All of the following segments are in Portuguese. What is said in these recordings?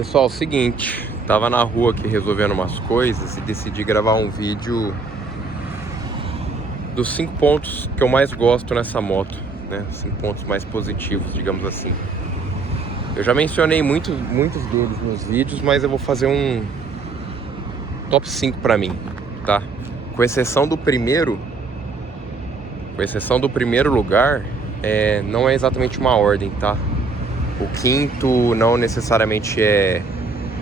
Pessoal, seguinte, tava na rua aqui resolvendo umas coisas e decidi gravar um vídeo dos 5 pontos que eu mais gosto nessa moto, né? 5 pontos mais positivos, digamos assim. Eu já mencionei muitos deles nos vídeos, mas eu vou fazer um top 5 pra mim, tá? Com exceção do primeiro lugar, não é exatamente uma ordem, tá? O quinto não necessariamente é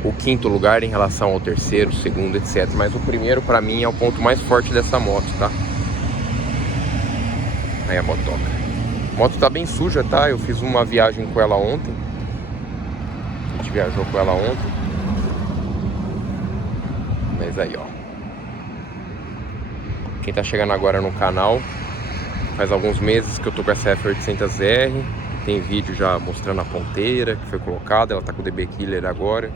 o quinto lugar em relação ao terceiro, segundo, etc. Mas o primeiro, pra mim, é o ponto mais forte dessa moto, tá? Aí a motoca. A moto tá bem suja, tá? Eu fiz uma viagem com ela ontem. A gente viajou com ela ontem. Mas aí, ó. Quem tá chegando agora no canal, faz alguns meses que eu tô com essa F800R. Tem vídeo já mostrando a ponteira que foi colocada. Ela tá com o DB Killer agora.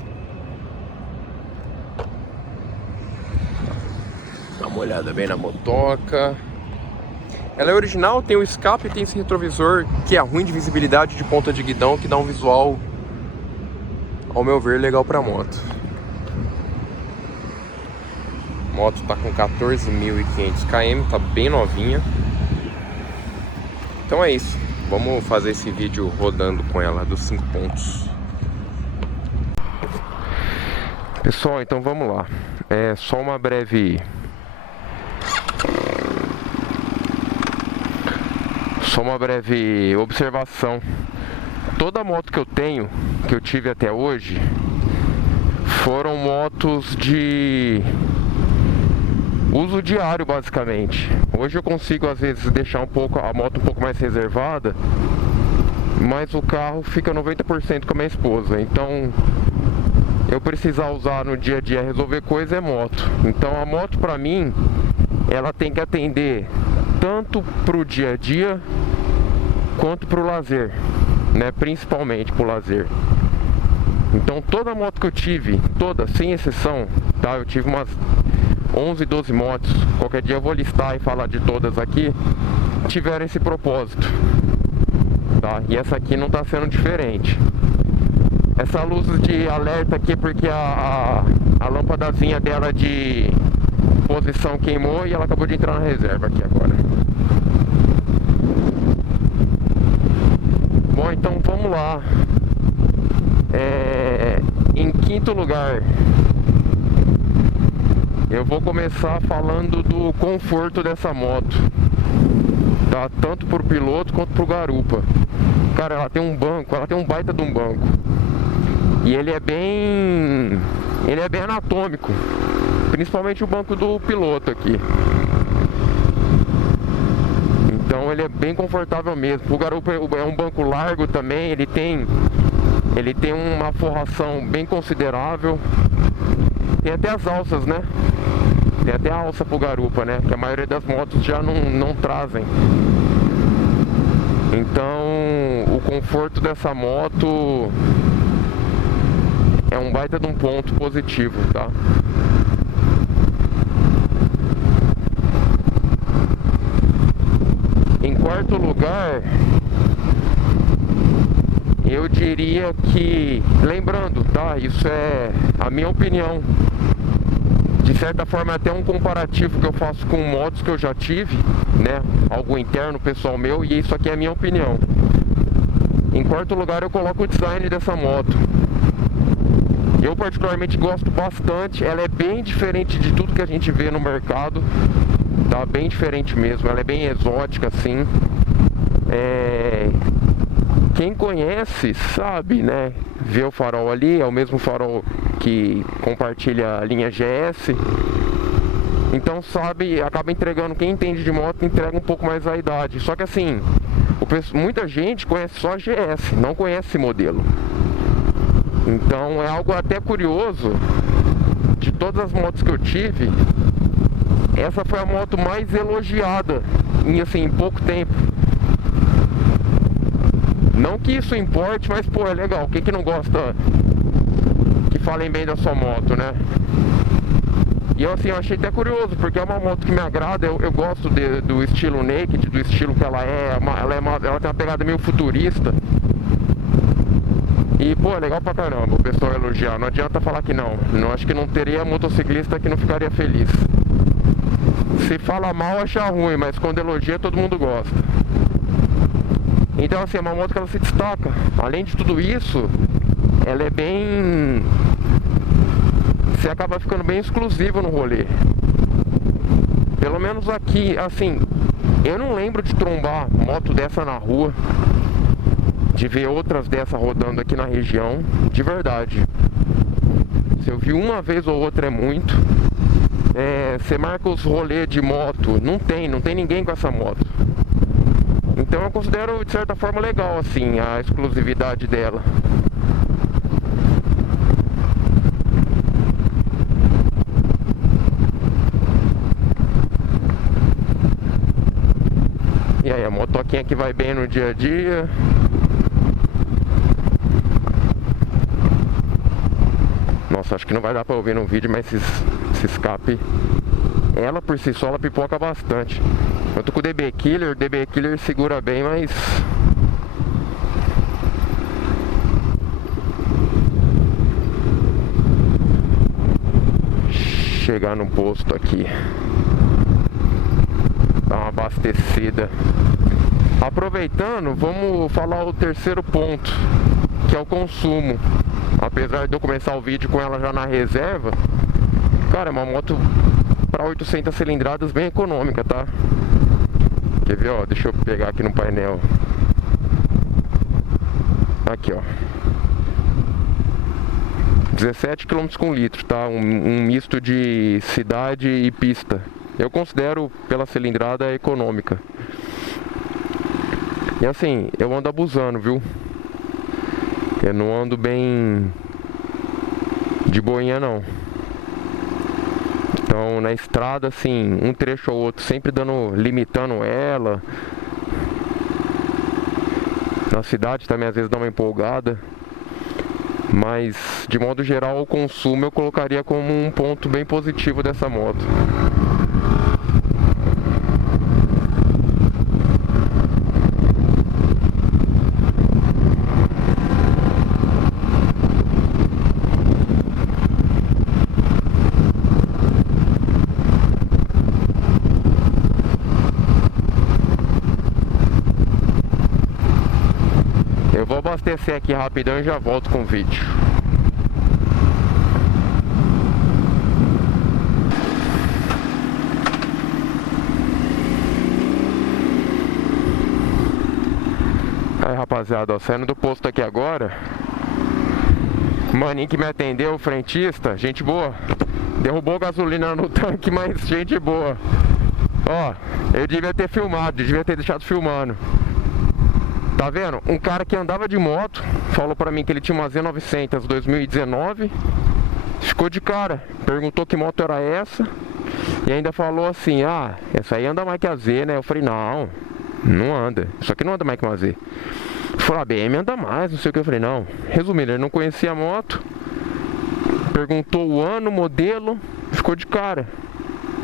Dá uma olhada bem na motoca. Ela é original, tem o escape e tem esse retrovisor que é ruim de visibilidade de ponta de guidão, que dá um visual, ao meu ver, legal pra moto. A moto tá com 14.500 km, tá bem novinha. Então é isso, vamos fazer esse vídeo rodando com ela dos 5 pontos. Pessoal, então vamos lá. É só uma breve observação. Toda moto que eu tenho, que eu tive até hoje, foram motos de uso diário, basicamente. Hoje eu consigo às vezes deixar a moto um pouco mais reservada, mas o carro fica 90% com a minha esposa. Então, eu precisar usar no dia a dia, resolver coisa, é moto. Então a moto, pra mim, ela tem que atender tanto pro dia a dia quanto pro lazer, né? Principalmente pro lazer. Então toda moto que eu tive, toda, sem exceção, tá? Eu tive umas 11, 12 motos. Qualquer dia eu vou listar e falar de todas aqui. Tiveram esse propósito, tá? E essa aqui não tá sendo diferente. Essa luz de alerta aqui porque a lâmpadazinha dela de posição queimou e ela acabou de entrar na reserva aqui agora. Bom, então vamos lá. Em quinto lugar, eu vou começar falando do conforto dessa moto, tá? Tanto pro piloto quanto pro garupa. Cara, ela tem um banco, ela tem um baita de um banco. E ele é bem anatômico, principalmente o banco do piloto aqui. Então ele é bem confortável mesmo. O garupa é um banco largo também, ele tem uma forração bem considerável. Tem até as alças, né? Tem até a alça pro garupa, né? Que a maioria das motos já não trazem. Então o conforto dessa moto é um baita de um ponto positivo, tá? Em quarto lugar, eu diria que, lembrando, tá? Isso é a minha opinião. De certa forma, até um comparativo que eu faço com motos que eu já tive, né? Algo interno, pessoal meu, e isso aqui é a minha opinião. Em quarto lugar, eu coloco o design dessa moto. Eu particularmente gosto bastante. Ela é bem diferente de tudo que a gente vê no mercado, tá? Bem diferente mesmo. Ela é bem exótica, assim. Quem conhece sabe, né? Vê o farol ali, é o mesmo farol que compartilha a linha GS. Então sabe, acaba entregando, quem entende de moto entrega um pouco mais a idade. Só que assim, muita gente conhece só a GS, não conhece esse modelo. Então é algo até curioso. De todas as motos que eu tive, essa foi a moto mais elogiada em pouco tempo. Não que isso importe, mas pô, é legal. Quem que não gosta que falem bem da sua moto, né? E eu achei até curioso, porque é uma moto que me agrada. Eu gosto do estilo naked, do estilo que ela é. Ela tem uma pegada meio futurista. E, pô, é legal pra caramba o pessoal elogiar. Não adianta falar que não. Não, acho que não teria motociclista que não ficaria feliz. Se fala mal, acha ruim, mas quando elogia, todo mundo gosta. Então, assim, é uma moto que ela se destaca. Além de tudo isso, ela é bem... Você acaba ficando bem exclusivo no rolê. Pelo menos aqui, assim, eu não lembro de trombar moto dessa na rua, de ver outras dessa rodando aqui na região, de verdade. Se eu vi uma vez ou outra é muito. Você marca os rolês de moto, não tem ninguém com essa moto. Então eu considero de certa forma legal assim a exclusividade dela. E aí, a motoquinha que vai bem no dia a dia. Nossa, acho que não vai dar pra ouvir no vídeo, mas esse escape, ela por si só, ela pipoca bastante. Eu tô com o DB Killer segura bem, mas... Chegar no posto aqui, dar uma abastecida. Aproveitando, vamos falar o terceiro ponto, que é o consumo. Apesar de eu começar o vídeo com ela já na reserva, cara, é uma moto para 800 cilindradas bem econômica, tá? Quer ver, ó? Deixa eu pegar aqui no painel. Aqui, ó. 17 km com litro, tá? Um misto de cidade e pista. Eu considero, pela cilindrada, econômica. E assim, eu ando abusando, viu? Eu não ando bem de boinha, não. Então, na estrada, assim, um trecho ou outro, sempre limitando ela. Na cidade também, às vezes, dá uma empolgada. Mas, de modo geral, o consumo eu colocaria como um ponto bem positivo dessa moto. Eu vou abastecer aqui rapidão e já volto com o vídeo. Aí, rapaziada, ó, saindo do posto aqui agora. Maninho que me atendeu, o frentista, gente boa. Derrubou gasolina no tanque, mas gente boa. Ó, eu devia ter filmado, devia ter deixado filmando. Tá vendo? Um cara que andava de moto falou pra mim que ele tinha uma Z900 2019. Ficou de cara, perguntou que moto era essa. E ainda falou assim, ah, essa aí anda mais que a Z, né? Eu falei, não, não anda. Isso aqui não anda mais que uma Z. Falou, a BM anda mais, não sei o que. Eu falei, não. Resumindo, ele não conhecia a moto. Perguntou o ano, modelo. Ficou de cara.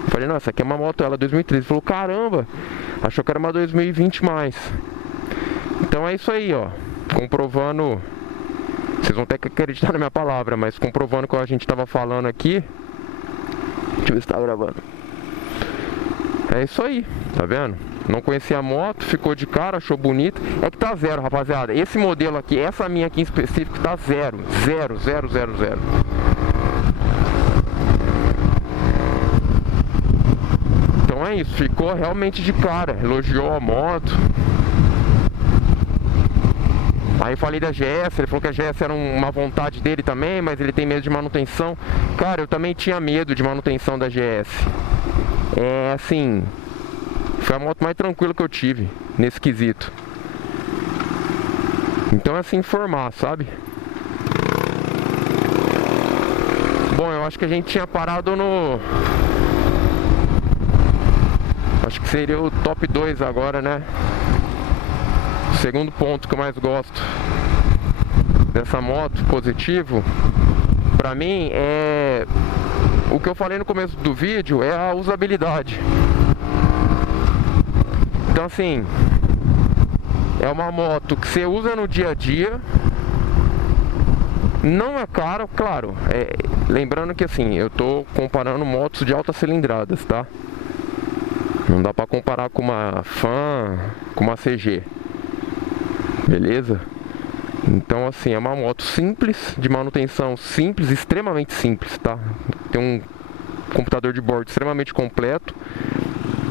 Eu falei, não, essa aqui é uma moto, ela 2013. Ele falou, caramba, achou que era uma 2020 mais. Então é isso aí, ó. Comprovando. Vocês vão ter que acreditar na minha palavra, mas comprovando o que a gente tava falando aqui. Deixa eu ver se tá gravando. É isso aí, tá vendo? Não conhecia a moto, ficou de cara, achou bonita. É que tá zero, rapaziada. Esse modelo aqui, essa minha aqui em específico, tá zero. Zero, zero, zero, zero. Então é isso, ficou realmente de cara. Elogiou a moto. Aí falei da GS, ele falou que a GS era uma vontade dele também, mas ele tem medo de manutenção. Cara, eu também tinha medo de manutenção da GS. É assim, foi a moto mais tranquila que eu tive nesse quesito. Então é assim, informar, sabe? Bom, eu acho que a gente tinha parado no... Acho que seria o top 2 agora, né? Segundo ponto que eu mais gosto dessa moto, positivo, pra mim é o que eu falei no começo do vídeo, é a usabilidade. Então assim, é uma moto que você usa no dia a dia, Não é caro, claro. Lembrando que assim, eu tô comparando motos de altas cilindradas, tá? Não dá pra comparar com uma Fan, com uma CG. Beleza? Então assim, é uma moto simples, de manutenção simples, extremamente simples, tá? Tem um computador de bordo extremamente completo,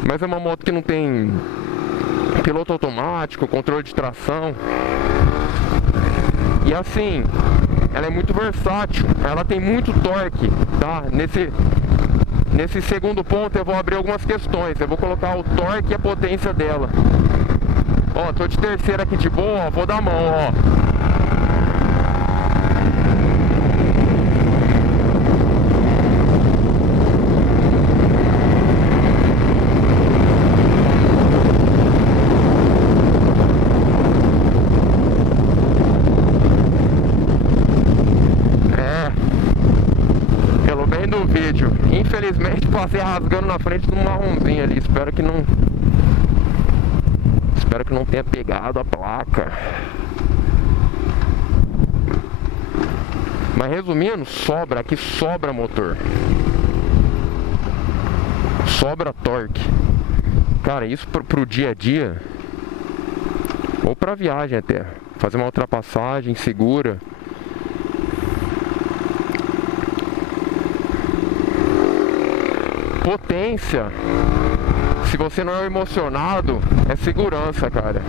mas é uma moto que não tem piloto automático, controle de tração. E assim, ela é muito versátil, ela tem muito torque, tá? Nesse segundo ponto eu vou abrir algumas questões, eu vou colocar o torque e a potência dela. Ó, tô de terceira aqui de boa, ó, vou dar mão, ó. No vídeo, infelizmente passei rasgando na frente de um marronzinho ali. Espero que não tenha pegado a placa. Mas resumindo, aqui sobra motor, sobra torque. Cara, isso pro dia a dia ou pra viagem até, fazer uma ultrapassagem segura. Potência, se você não é emocionado, é segurança, cara.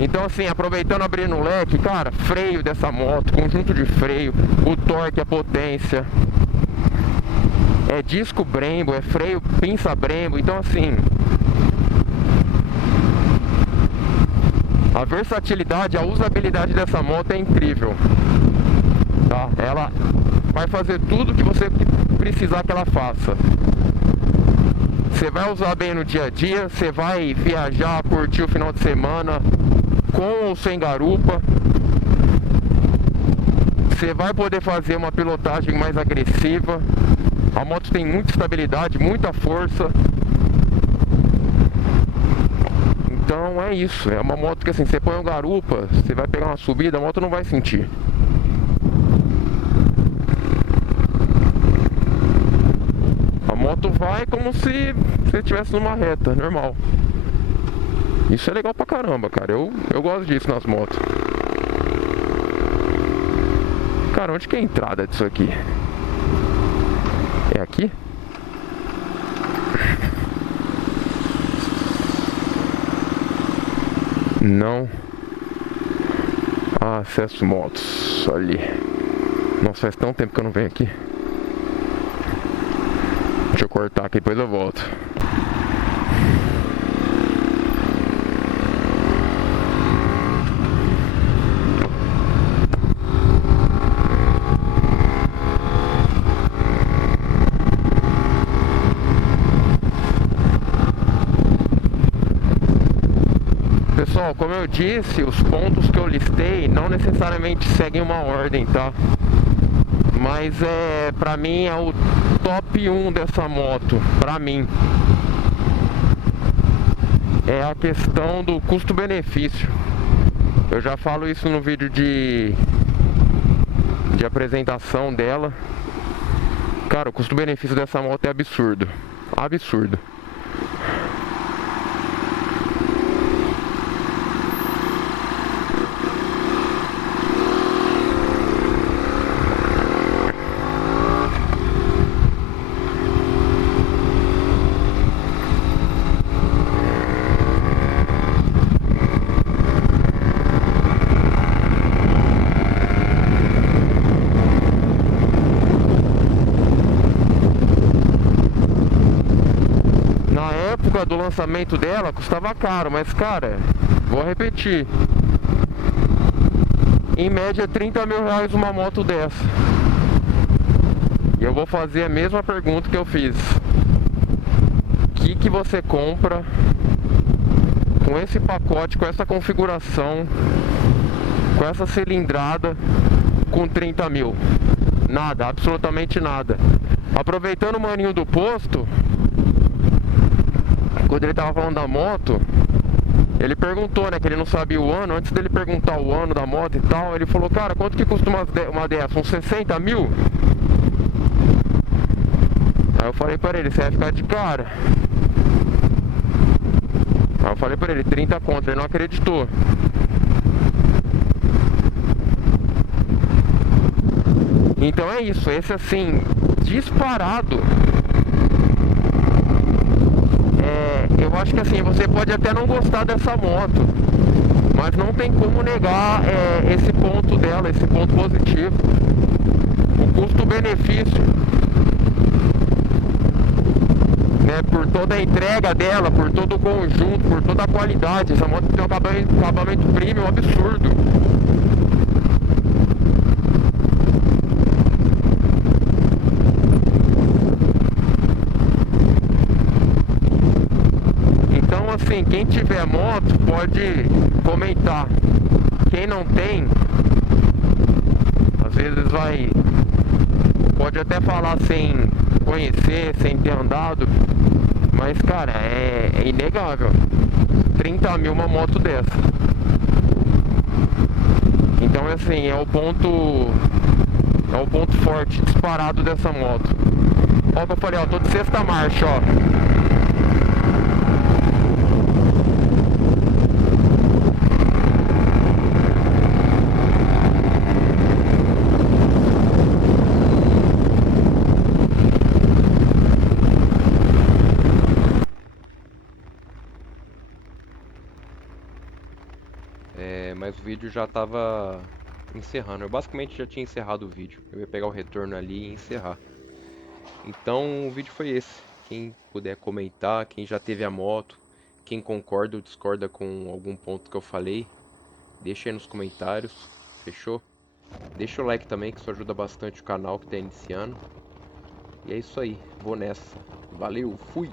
Então assim, aproveitando, abrindo o leque, cara, freio dessa moto, conjunto de freio, o torque, a potência, é disco Brembo, é freio pinça Brembo. Então assim, a versatilidade, a usabilidade dessa moto é incrível, tá? Ela vai fazer tudo que você precisar que ela faça. Você vai usar bem no dia a dia, você vai viajar, curtir o final de semana com ou sem garupa. Você vai poder fazer uma pilotagem mais agressiva. A moto tem muita estabilidade, muita força. Então é isso, é uma moto que assim, você põe um garupa, você vai pegar uma subida, a moto não vai sentir. A moto vai como se você estivesse numa reta, normal. Isso é legal pra caramba, cara. Eu gosto disso nas motos. Cara, onde que é a entrada disso aqui? É aqui? Não. Ah, acesso motos, ali. Nossa, faz tão tempo que eu não venho aqui. Deixa eu cortar aqui, depois eu volto. Pessoal, como eu disse, os pontos que eu listei não necessariamente seguem uma ordem, tá? Mas pra mim é o top 1 dessa moto, pra mim. É a questão do custo-benefício. Eu já falo isso no vídeo de apresentação dela. Cara, o custo-benefício dessa moto é absurdo. Absurdo. Do lançamento dela custava caro, mas cara, vou repetir, em média 30 mil reais uma moto dessa. E eu vou fazer a mesma pergunta que eu fiz: o que você compra com esse pacote, com essa configuração, com essa cilindrada, com 30 mil? Nada, absolutamente nada. Aproveitando o maninho do posto, quando ele tava falando da moto, Ele perguntou, né, que ele não sabia o ano. Antes dele perguntar o ano da moto e tal, ele falou, cara, quanto que custa uma dessa? Uns 60 mil? Aí eu falei pra ele, você vai ficar de cara. Aí eu falei pra ele, 30 conto, ele não acreditou. Então é isso, esse assim, disparado. Eu acho que assim, você pode até não gostar dessa moto, mas não tem como negar esse ponto dela, esse ponto positivo. O custo-benefício, né, por toda a entrega dela, por todo o conjunto, por toda a qualidade. Essa moto tem um acabamento premium absurdo. Então assim, quem tiver moto pode comentar. Quem não tem, às vezes pode até falar sem conhecer, sem ter andado, mas cara, é inegável. 30 mil uma moto dessa. Então assim, é o ponto forte disparado dessa moto. Ó, que eu falei, ó, tô de sexta marcha, ó. Mas o vídeo já tava encerrando. Eu basicamente já tinha encerrado o vídeo. Eu ia pegar o retorno ali e encerrar. Então o vídeo foi esse. Quem puder comentar, quem já teve a moto, quem concorda ou discorda com algum ponto que eu falei, deixa aí nos comentários. Fechou? Deixa o like também, que isso ajuda bastante o canal que está iniciando. E é isso aí. Vou nessa. Valeu, fui!